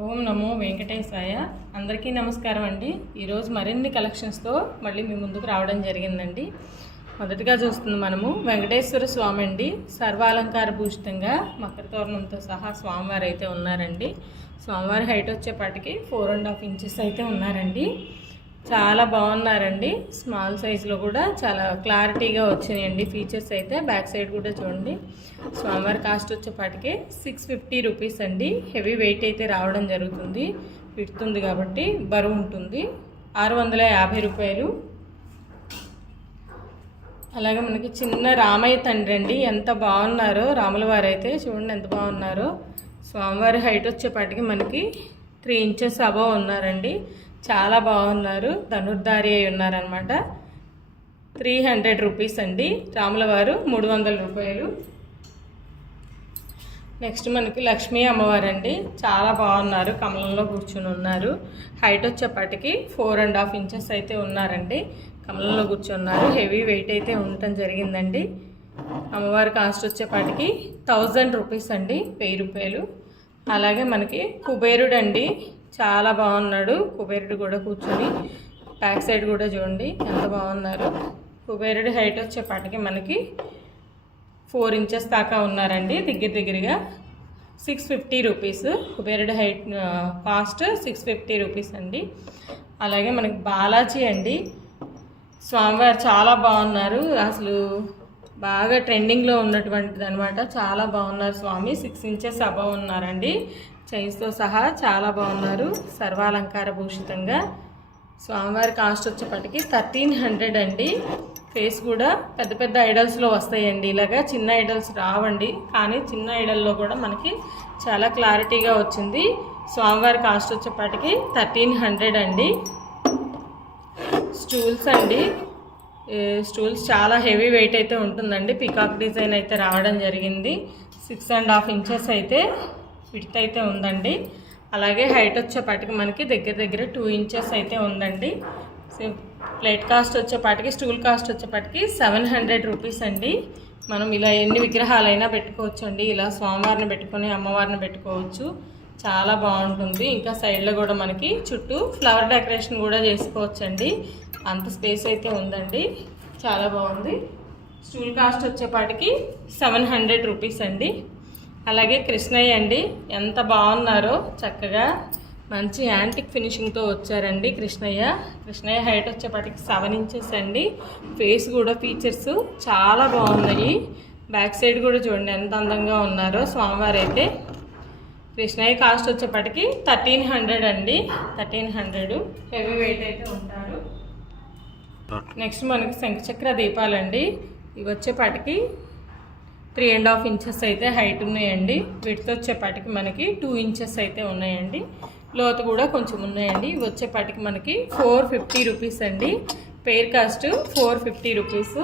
ఓం నమో వెంకటేశాయ. అందరికీ నమస్కారం అండి. ఈరోజు మరిన్ని కలెక్షన్స్తో మళ్ళీ మీ ముందుకు రావడం జరిగిందండి. మొదటగా చూస్తుంది మనము వెంకటేశ్వర స్వామి అండి. సర్వాలంకార భూషితంగా మకర తోరణంతో సహా స్వామివారు అయితే ఉన్నారండి. స్వామివారి హైట్ వచ్చేపాటికి ఫోర్ అండ్ హాఫ్ ఇంచెస్ అయితే ఉన్నారండి. చాలా బాగున్నారండి. స్మాల్ సైజులో కూడా చాలా క్లారిటీగా వచ్చినాయండి. ఫీచర్స్ అయితే బ్యాక్ సైడ్ కూడా చూడండి. స్వామివారి కాస్ట్ వచ్చేపాటికి సిక్స్ ఫిఫ్టీ రూపీస్ అండి. హెవీ వెయిట్ అయితే రావడం జరుగుతుంది. పెడుతుంది కాబట్టి బరువు ఉంటుంది. ఆరు వందల యాభై రూపాయలు. అలాగే మనకి చిన్న రామయ్య తండ్రి అండి. ఎంత బాగున్నారో రాముల వారు అయితే చూడండి ఎంత బాగున్నారో. స్వామివారి హైట్ వచ్చేపాటికి మనకి త్రీ ఇంచెస్ అబవ్ ఉన్నారండి. చాలా బాగున్నారు. ధనుర్ధారి అయి ఉన్నారనమాట త్రీ హండ్రెడ్ రూపీస్ అండి. రాముల వారు మూడు వందల రూపాయలు. నెక్స్ట్ మనకి లక్ష్మీ అమ్మవారు అండి చాలా బాగున్నారు. కమలంలో కూర్చుని ఉన్నారు. హైట్ వచ్చేపాటికి ఫోర్ అండ్ హాఫ్ ఇంచెస్ అయితే ఉన్నారండి. కమలంలో కూర్చున్నారు. హెవీ వెయిట్ అయితే ఉండటం జరిగిందండి. అమ్మవారి కాస్ట్ వచ్చేపాటికి థౌజండ్ రూపీస్ అండి. వెయ్యి రూపాయలు. అలాగే మనకి కుబేరుడు అండి చాలా బాగున్నాడు. కుబేరుడు కూడా కూర్చొని బ్యాక్ సైడ్ కూడా చూడండి ఎంత బాగున్నారు. కుబేరుడి హైట్ వచ్చేపాటికి మనకి ఫోర్ ఇంచెస్ దాకా ఉన్నారండి దగ్గర దగ్గరగా సిక్స్ ఫిఫ్టీ రూపీస్ కుబేరుడి height cost six fifty rupees అండి. అలాగే మనకి బాలాజీ అండి. స్వామివారు చాలా బాగున్నారు. అసలు బాగా ట్రెండింగ్లో ఉన్నటువంటిది అనమాట చాలా బాగున్నారు స్వామి. సిక్స్ ఇంచెస్ అబవ్ ఉన్నారండి. చైన్స్తో సహా చాలా బాగున్నారు సర్వాలంకార భూషితంగా స్వామివారి కాస్ట్ వచ్చేప్పటికి థర్టీన్ హండ్రెడ్ అండి. ఫేస్ కూడా పెద్ద పెద్ద ఐడల్స్లో వస్తాయండి. ఇలాగా చిన్న ఐడల్స్ రావండి. కానీ చిన్న ఐడల్లో కూడా మనకి చాలా క్లారిటీగా వచ్చింది. స్వామివారి కాస్ట్ వచ్చేప్పటికి థర్టీన్ హండ్రెడ్ అండి. స్టూల్స్ అండి. స్టూల్స్ చాలా హెవీ వెయిట్ అయితే ఉంటుందండి. పికాక్ డిజైన్ అయితే రావడం జరిగింది. సిక్స్ అండ్ హాఫ్ ఇంచెస్ అయితే విడ్త్ అయితే ఉందండి. అలాగే హైట్ వచ్చేపాటికి మనకి దగ్గర దగ్గర టూ ఇంచెస్ అయితే ఉందండి. ప్లేట్ కాస్ట్ వచ్చేపాటికి స్టూల్ కాస్ట్ వచ్చేపాటికి సెవెన్ హండ్రెడ్ రూపీస్ అండి. మనం ఇలా ఎన్ని విగ్రహాలైనా పెట్టుకోవచ్చు అండి ఇలా స్వామివారిని పెట్టుకొని అమ్మవారిని పెట్టుకోవచ్చు. చాలా బాగుంటుంది. ఇంకా సైడ్లో కూడా మనకి చుట్టూ ఫ్లవర్ డెకరేషన్ కూడా చేసుకోవచ్చు అండి అంత స్పేస్ అయితే ఉందండి. చాలా బాగుంది. స్టూల్ కాస్ట్ వచ్చేపాటికి సెవెన్ హండ్రెడ్ రూపీస్ అండి. అలాగే కృష్ణయ్య అండి ఎంత బాగున్నారో చక్కగా మంచి యాంటిక్ ఫినిషింగ్తో వచ్చారండి కృష్ణయ్య. కృష్ణయ్య హైట్ వచ్చేపాటికి సెవెన్ ఇంచెస్ అండి. ఫేస్ కూడా ఫీచర్స్ చాలా బాగున్నాయి. బ్యాక్ సైడ్ కూడా చూడండి ఎంత అందంగా ఉన్నారో స్వామివారు అయితే కృష్ణయ్య కాస్ట్ వచ్చేప్పటికి థర్టీన్ హండ్రెడ్ అండి. థర్టీన్ హండ్రెడ్ హెవీ వెయిట్ అయితే ఉంటారు. నెక్స్ట్ మనకి శంఖచక్ర దీపాలండి. ఇవి వచ్చేపాటికి త్రీ అండ్ హాఫ్ ఇంచెస్ అయితే హైట్ ఉన్నాయండి. విడ్త్ వచ్చేపాటికి మనకి టూ ఇంచెస్ అయితే ఉన్నాయండి. లోత్ కూడా కొంచెం ఉన్నాయండి. వచ్చేపాటికి మనకి ఫోర్ ఫిఫ్టీ రూపీస్ అండి. Pair cost four fifty rupees.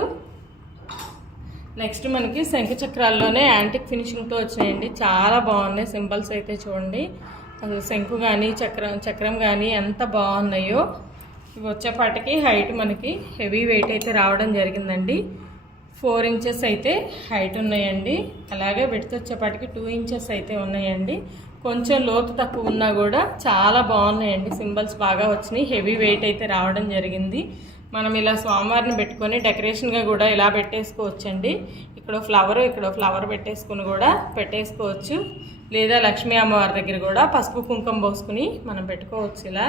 Next మనకి శంఖ చక్రాల్లోనే యాంటిక్ ఫినిషింగ్తో వచ్చినాయండి. చాలా బాగున్నాయి సింబల్స్ అయితే చూడండి. అసలు శంకు కానీ చక్రం చక్రం కానీ ఎంత బాగున్నాయో. ఇవి వచ్చేపాటికి హైట్ మనకి హెవీ వెయిట్ అయితే రావడం జరిగిందండి. ఫోర్ ఇంచెస్ అయితే హైట్ ఉన్నాయండి. అలాగే విడత వచ్చేపాటికి టూ ఇంచెస్ అయితే ఉన్నాయండి. కొంచెం లోతు తక్కువ ఉన్నా కూడా చాలా బాగున్నాయండి. సింబల్స్ బాగా వచ్చినాయి. హెవీ వెయిట్ అయితే రావడం జరిగింది. మనం ఇలా స్వామివారిని పెట్టుకొని డెకరేషన్గా కూడా ఇలా పెట్టేసుకోవచ్చండి. ఇక్కడ ఫ్లవర్ ఇక్కడ ఫ్లవర్ పెట్టేసుకుని కూడా పెట్టేసుకోవచ్చు. లేదా లక్ష్మీ అమ్మవారి దగ్గర కూడా పసుపు కుంకుమ పోసుకుని మనం పెట్టుకోవచ్చు ఇలా.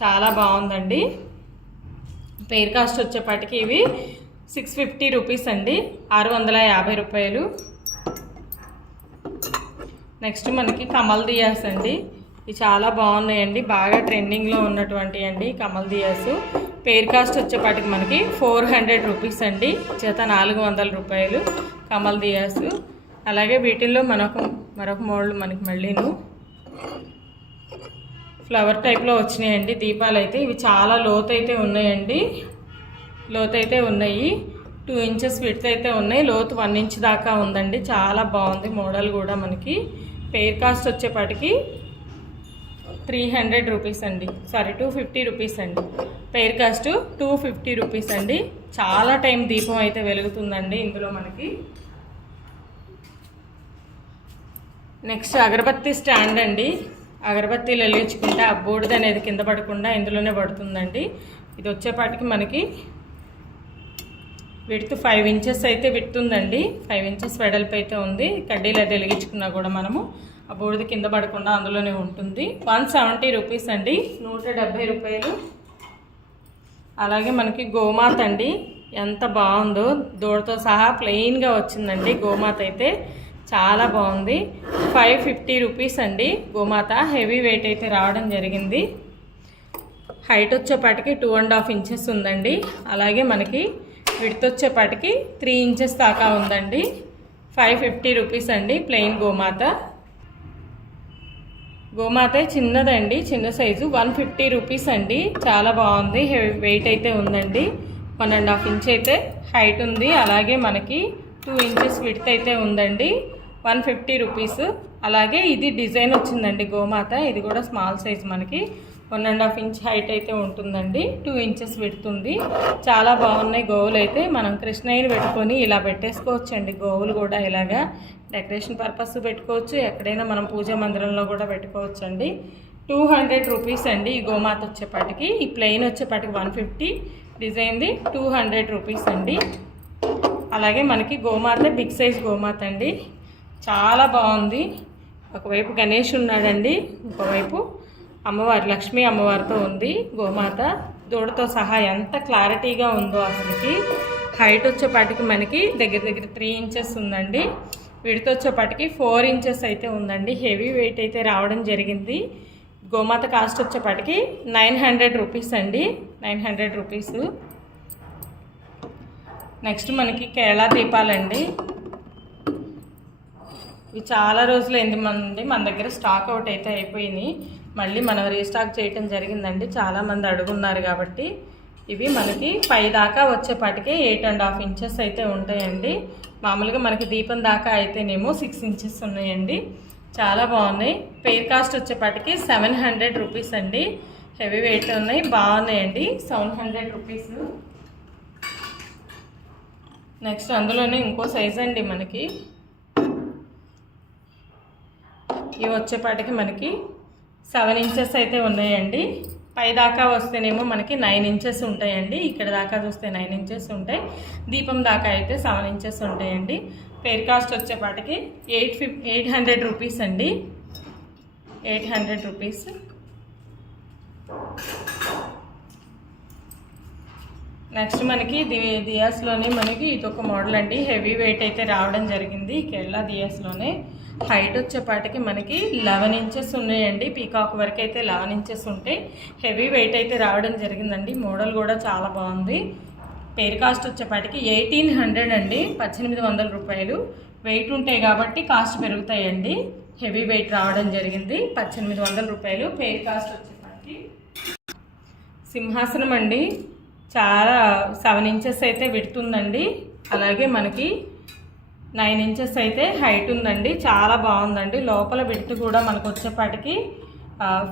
చాలా బాగుందండి. పేరు కాస్ట్ వచ్చేపాటికి ఇవి సిక్స్ ఫిఫ్టీ రూపీస్ అండి. ఆరు వందల యాభై రూపాయలు. నెక్స్ట్ మనకి కమల్ దియాస్ అండి. ఇవి చాలా బాగున్నాయండి. బాగా ట్రెండింగ్లో ఉన్నటువంటి అండి కమల్ దియాస్. పేర్ కాస్ట్ వచ్చేపాటికి మనకి ఫోర్ హండ్రెడ్ రూపీస్ అండి. చేత నాలుగు వందల రూపాయలు కమల్ దియాస్. అలాగే వీటిల్లో మనకు మరొక మోడల్ మనకి మళ్ళీను. ఫ్లవర్ టైప్లో వచ్చినాయండి దీపాలు అయితే. ఇవి చాలా లోతైతే ఉన్నాయండి. లోతైతే ఉన్నాయి. టూ ఇంచెస్ విడ్త్ అయితే ఉన్నాయి. లోతు వన్ ఇంచ్ దాకా ఉందండి. చాలా బాగుంది మోడల్ కూడా మనకి. పేర్ కాస్ట్ వచ్చేపాటికి త్రీ హండ్రెడ్ రూపీస్ అండి. సారీ టూ ఫిఫ్టీ రూపీస్ అండి. Pair cost two fifty rupees అండి. చాలా టైం దీపం అయితే వెలుగుతుందండి ఇందులో మనకి. నెక్స్ట్ అగరబత్తి స్టాండ్ అండి. అగరబత్తీలు వెలిగించుకుంటే ఆ బూడిద అనేది కింద పడకుండా ఇందులోనే పడుతుందండి. ఇది వచ్చేపాటికి మనకి విడుతు ఫైవ్ ఇంచెస్ అయితే విడుతుందండి ఫైవ్ ఇంచెస్ వెడల్పు అయితే ఉంది. కడ్డీలు అది వెలిగించుకున్నా కూడా మనము ఆ బూడిద కింద పడకుండా అందులోనే ఉంటుంది. వన్ సెవెంటీ రూపీస్ అండి. నూట డెబ్బై రూపాయలు. అలాగే మనకి గోమాత అండి. ఎంత బాగుందో. దూడతో సహా ప్లెయిన్గా వచ్చిందండి గోమాత అయితే. చాలా బాగుంది. ఫైవ్ ఫిఫ్టీ రూపీస్ అండి. గోమాత హెవీ వెయిట్ అయితే రావడం జరిగింది. హైట్ వచ్చేపాటికి టూ అండ్ హాఫ్ ఇంచెస్ ఉందండి. అలాగే మనకి విడత్ వచ్చేపాటికి త్రీ ఇంచెస్ దాకా ఉందండి. ఫైవ్ ఫిఫ్టీ రూపీస్ అండి ప్లెయిన్ గోమాత. గోమాత చిన్నదండి చిన్న సైజు. వన్ ఫిఫ్టీ రూపీస్ అండి. చాలా బాగుంది. వెయిట్ అయితే ఉందండి. వన్ అండ్ హాఫ్ ఇంచ్ అయితే హైట్ ఉంది. అలాగే మనకి టూ ఇంచెస్ విడత్ అయితే ఉందండి. One fifty rupees. అలాగే ఇది డిజైన్ వచ్చిందండి గోమాత. ఇది కూడా స్మాల్ సైజ్ మనకి. One and half inch height అయితే ఉంటుందండి. టూ ఇంచెస్ పెడుతుంది చాలా బాగున్నాయి గోవులు అయితే. మనం కృష్ణయ్యని పెట్టుకొని ఇలా పెట్టేసుకోవచ్చండి. గోవులు కూడా ఇలాగా డెకరేషన్ పర్పస్ పెట్టుకోవచ్చు. ఎక్కడైనా మనం పూజా మందిరంలో కూడా పెట్టుకోవచ్చు అండి టూ హండ్రెడ్ రూపీస్ అండి ఈ గోమాత వచ్చేపాటికి. ఈ ప్లెయిన్ వచ్చేపాటికి వన్ ఫిఫ్టీ. డిజైన్ది టూ హండ్రెడ్ రూపీస్ అండి. అలాగే మనకి గోమాత బిగ్ సైజ్ గోమాత అండి. చాలా బాగుంది. ఒకవైపు గణేష్ ఉన్నాడండి. ఇంకోవైపు అమ్మవారి లక్ష్మీ అమ్మవారితో ఉంది. గోమాత దూడతో సహా ఎంత క్లారిటీగా ఉందో అసలుకి. హైట్ వచ్చేపాటికి మనకి దగ్గర దగ్గర త్రీ ఇంచెస్ ఉందండి. విడత వచ్చేపాటికి ఫోర్ ఇంచెస్ అయితే ఉందండి. హెవీ వెయిట్ అయితే రావడం జరిగింది. గోమాత కాస్ట్ వచ్చేపాటికి నైన్ హండ్రెడ్ రూపీస్ అండి. Nine hundred rupees. నెక్స్ట్ మనకి కేరళ దీపాలండి. ఇవి చాలా రోజులు ఎందుకు మన దగ్గర స్టాక్ అవుట్ అయితే అయిపోయినాయి. మళ్ళీ మనం రీస్టాక్ చేయటం జరిగిందండి. చాలామంది అడుగున్నారు కాబట్టి ఇవి మనకి పై దాకా వచ్చేపాటికే ఎయిట్ అండ్ హాఫ్ ఇంచెస్ అయితే ఉంటాయండి. మామూలుగా మనకి దీపం దాకా అయితేనేమో సిక్స్ ఇంచెస్ ఉన్నాయండి. చాలా బాగున్నాయి. పెయిర్ కాస్ట్ వచ్చేపాటికి సెవెన్ హండ్రెడ్ రూపీస్ అండి. హెవీ వెయిట్ ఉన్నాయి. బాగున్నాయండి. Seven hundred rupees. నెక్స్ట్ అందులోనే ఇంకో సైజ్ అండి మనకి. ఇవి వచ్చేపాటికి మనకి సెవెన్ ఇంచెస్ అయితే ఉన్నాయండి. పై దాకా వస్తేనేమో మనకి నైన్ ఇంచెస్ ఉంటాయండి. ఇక్కడ దాకా చూస్తే నైన్ ఇంచెస్ ఉంటాయి. దీపం దాకా అయితే సెవెన్ ఇంచెస్ ఉంటాయండి. పేర్ కాస్ట్ వచ్చేపాటికి eight fif eight hundred rupees అండి. Eight hundred rupees. నెక్స్ట్ మనకి ది దియాస్లోనే మనకి ఒక మోడల్ అండి. హెవీ వెయిట్ అయితే రావడం జరిగింది. కేరళ దియాస్లోనే. హైట్ వచ్చేపాటికి మనకి లెవెన్ ఇంచెస్ ఉన్నాయండి. పీకాక్ వరకు అయితే లెవెన్ ఇంచెస్ ఉంటాయి హెవీ వెయిట్ అయితే రావడం జరిగిందండి. మోడల్ కూడా చాలా బాగుంది. పేరు కాస్ట్ వచ్చేపాటికి ఎయిటీన్ హండ్రెడ్ అండి. పద్దెనిమిది వందల రూపాయలు. వెయిట్ ఉంటాయి కాబట్టి కాస్ట్ పెరుగుతాయండి. హెవీ వెయిట్ రావడం జరిగింది. పద్దెనిమిది వందల రూపాయలు. పేరు కాస్ట్ వచ్చేపాటికి. సింహాసనం అండి. చాలా సెవెన్ ఇంచెస్ అయితే విడుతుందండి అలాగే మనకి నైన్ ఇంచెస్ అయితే హైట్ ఉందండి. చాలా బాగుందండి. లోపల విడుతు కూడా మనకు వచ్చేపాటికి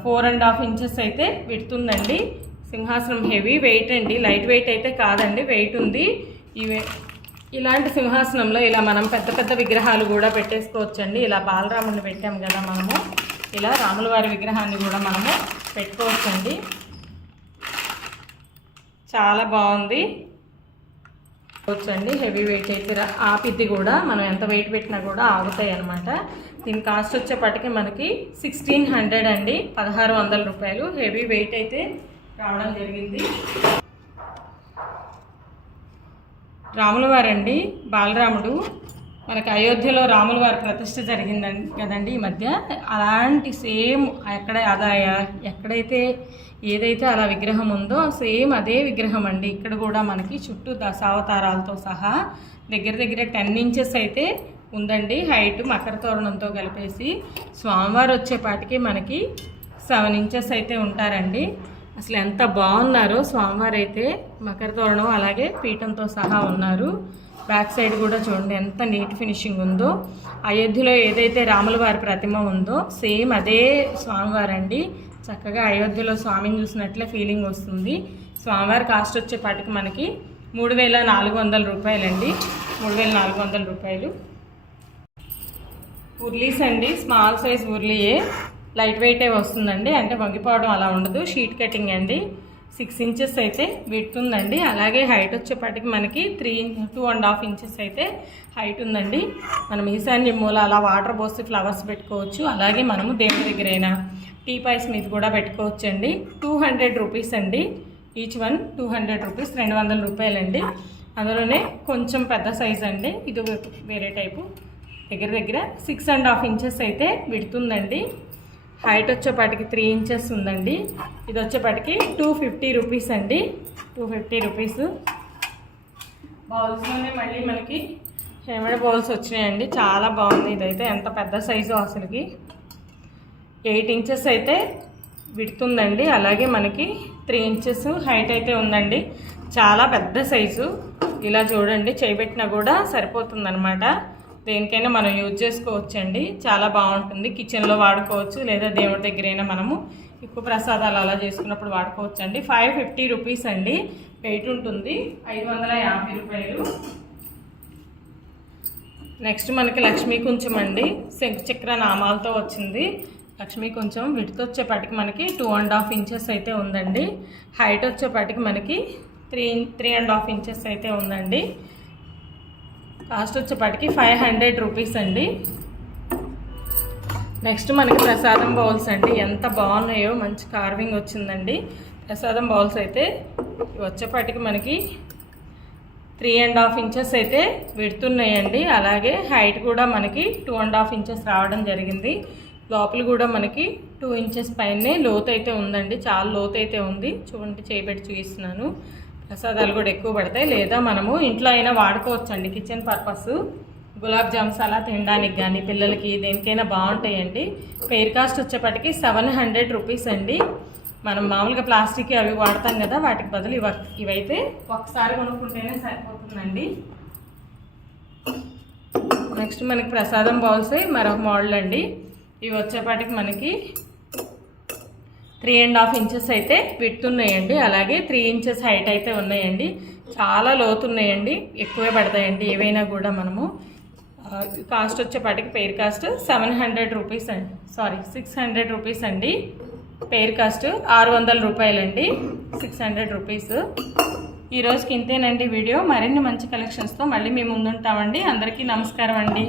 ఫోర్ అండ్ హాఫ్ ఇంచెస్ అయితే విడుతుందండి సింహాసనం హెవీ వెయిట్ అండి. లైట్ వెయిట్ అయితే కాదండి. వెయిట్ ఉంది. ఇవే ఇలాంటి సింహాసనంలో ఇలా మనం పెద్ద పెద్ద విగ్రహాలు కూడా పెట్టేసుకోవచ్చండి. ఇలా బాలరాముడిని పెట్టాము కదా మనము. ఇలా రాములవారి విగ్రహాన్ని కూడా మనము పెట్టుకోవచ్చండి. చాలా బాగుంది. వచ్చండి హెవీ వెయిట్ అయితే రా- ఆపిద్ది కూడా. మనం ఎంత వెయిట్ పెట్టినా కూడా ఆగుతాయి అనమాట దీని కాస్ట్ వచ్చేపటికి మనకి సిక్స్టీన్ హండ్రెడ్ అండి. పదహారు వందల రూపాయలు. హెవీ వెయిట్ అయితే రావడం జరిగింది. రాములు గారండి బాలరాముడు. మనకి అయోధ్యలో రాముల వారి ప్రతిష్ట జరిగిందండి కదండి ఈ మధ్య. అలాంటి సేమ్ ఎక్కడ అదా ఎక్కడైతే ఏదైతే అలా విగ్రహం ఉందో సేమ్ అదే విగ్రహం అండి. ఇక్కడ కూడా మనకి చుట్టూ దశావతారాలతో సహా దగ్గర దగ్గర టెన్ ఇంచెస్ అయితే ఉందండి. హైట్ మకర తోరణంతో కలిపేసి స్వామివారు వచ్చేపాటికి మనకి సెవెన్ ఇంచెస్ అయితే ఉంటారండి. అసలు ఎంత బాగున్నారో స్వామివారు అయితే మకర తోరణం అలాగే పీఠంతో సహా ఉన్నారు. బ్యాక్ సైడ్ కూడా చూడండి ఎంత నీట్ ఫినిషింగ్ ఉందో. అయోధ్యలో ఏదైతే రాముల వారి ప్రతిమ ఉందో సేమ్ అదే స్వామివారు అండి చక్కగా అయోధ్యలో స్వామిని చూసినట్లే ఫీలింగ్ వస్తుంది. స్వామివారి కాస్ట్ వచ్చేపాటికి మనకి మూడు వేల నాలుగు వందల రూపాయలండి. మూడు వేల నాలుగు వందల రూపాయలు. ఉర్లీస్ అండి స్మాల్ సైజ్ ఉర్లీయే. లైట్ వెయిటే వస్తుందండి. అంటే వంగిపోవడం అలా ఉండదు. షీట్ కటింగ్ అండి. సిక్స్ ఇంచెస్ అయితే విడ్త్ ఉందండి. అలాగే హైట్ వచ్చేపాటికి మనకి three two and half inches అయితే హైట్ ఉందండి. మనం ఈశాన్య మూల అలా వాటర్ పోసి ఫ్లవర్స్ పెట్టుకోవచ్చు. అలాగే మనము దేవుడి దగ్గరైనా టీ పైస్ మీద కూడా పెట్టుకోవచ్చు అండి టూ హండ్రెడ్ రూపీస్ అండి. Each one two hundred rupees రెండు వందల రూపాయలండి. అందులోనే కొంచెం పెద్ద సైజ్ అండి. ఇది వేరే టైపు. దగ్గర దగ్గర సిక్స్ అండ్ హాఫ్ ఇంచెస్ అయితే విడుతుందండి హైట్ వచ్చేపాటికి త్రీ ఇంచెస్ ఉందండి. ఇది వచ్చేపాటికి టూ ఫిఫ్టీ రూపీస్ అండి. Two fifty rupees. బౌల్స్లోనే మళ్ళీ మనకి హేమడ బౌల్స్ వచ్చినాయండి. చాలా బాగుంది ఇదైతే. ఎంత పెద్ద సైజు అసలుకి. ఎయిట్ ఇంచెస్ అయితే విడుతుందండి. అలాగే మనకి త్రీ ఇంచెస్ హైట్ అయితే ఉందండి. చాలా పెద్ద సైజు. ఇలా చూడండి. చేయబెట్టినా కూడా సరిపోతుందన్నమాట. దేనికైనా మనం యూజ్ చేసుకోవచ్చండి. చాలా బాగుంటుంది. కిచెన్లో వాడుకోవచ్చు. లేదా దేవుడి దగ్గరైనా మనము ఎక్కువ ప్రసాదాలు అలా చేసుకున్నప్పుడు వాడుకోవచ్చు అండి ఫైవ్ ఫిఫ్టీ రూపీస్ అండి. వెయిట్ ఉంటుంది. ఐదు వందల యాభై రూపాయలు. నెక్స్ట్ మనకి లక్ష్మీ కొంచెం అండి. శంఖచక్ర చక్ర నామాలతో వచ్చింది. లక్ష్మీ కొంచెం విడుత వచ్చేపాటికి మనకి టూ అండ్ హాఫ్ ఇంచెస్ అయితే ఉందండి. హైట్ వచ్చేపాటికి మనకి three three and half inches అయితే ఉందండి. కాస్ట్ వచ్చేపాటికి ఫైవ్ హండ్రెడ్ రూపీస్ అండి. నెక్స్ట్ మనకి ప్రసాదం బౌల్స్ అండి. ఎంత బాగున్నాయో మంచి కార్వింగ్ వచ్చిందండి. ప్రసాదం బౌల్స్ అయితే వచ్చేపాటికి మనకి త్రీ అండ్ హాఫ్ ఇంచెస్ అయితే విడుతున్నాయండి. అలాగే హైట్ కూడా మనకి టూ అండ్ హాఫ్ ఇంచెస్ రావడం జరిగింది. లోపల కూడా మనకి టూ ఇంచెస్ పైనే లోతు అయితే ఉందండి. చాలా లోతు అయితే ఉంది. చూడండి చేపెట్టి చూపిస్తున్నాను. ప్రసాదాలు కూడా ఎక్కువ పడతాయి. లేదా మనము ఇంట్లో అయినా వాడుకోవచ్చు అండి కిచెన్ పర్పస్ గులాబ్ జామ్స్ అలా తినడానికి కానీ పిల్లలకి దేనికైనా బాగుంటాయండి. పెయిర్ కాస్ట్ వచ్చేప్పటికి సెవెన్ హండ్రెడ్ రూపీస్ అండి. మనం మామూలుగా ప్లాస్టిక్ అవి వాడతాం కదా వాటికి బదులు ఇవ ఇవైతే ఒకసారి కొనుక్కుంటేనే సరిపోతుందండి. నెక్స్ట్ మనకి ప్రసాదం బౌల్స్ మరొక మోడల్ అండి. ఇవి వచ్చేపాటికి మనకి త్రీ అండ్ హాఫ్ ఇంచెస్ అయితే పెడుతున్నాయండి అలాగే త్రీ ఇంచెస్ హైట్ అయితే ఉన్నాయండి. చాలా లోతున్నాయండి ఎక్కువే పడతాయండి. ఏవైనా కూడా మనము కాస్ట్ వచ్చేపాటికి pair cost seven hundred rupees అండి. సారీ సిక్స్ హండ్రెడ్ రూపీస్ అండి. పెయిర్ కాస్ట్ ఆరు వందల రూపాయలండి. సిక్స్ హండ్రెడ్ రూపీస్ ఈరోజుకి ఇంతేనండి వీడియో. మరిన్ని మంచి కలెక్షన్స్తో మళ్ళీ మేము ముందుంటామండి. అందరికీ నమస్కారం అండి.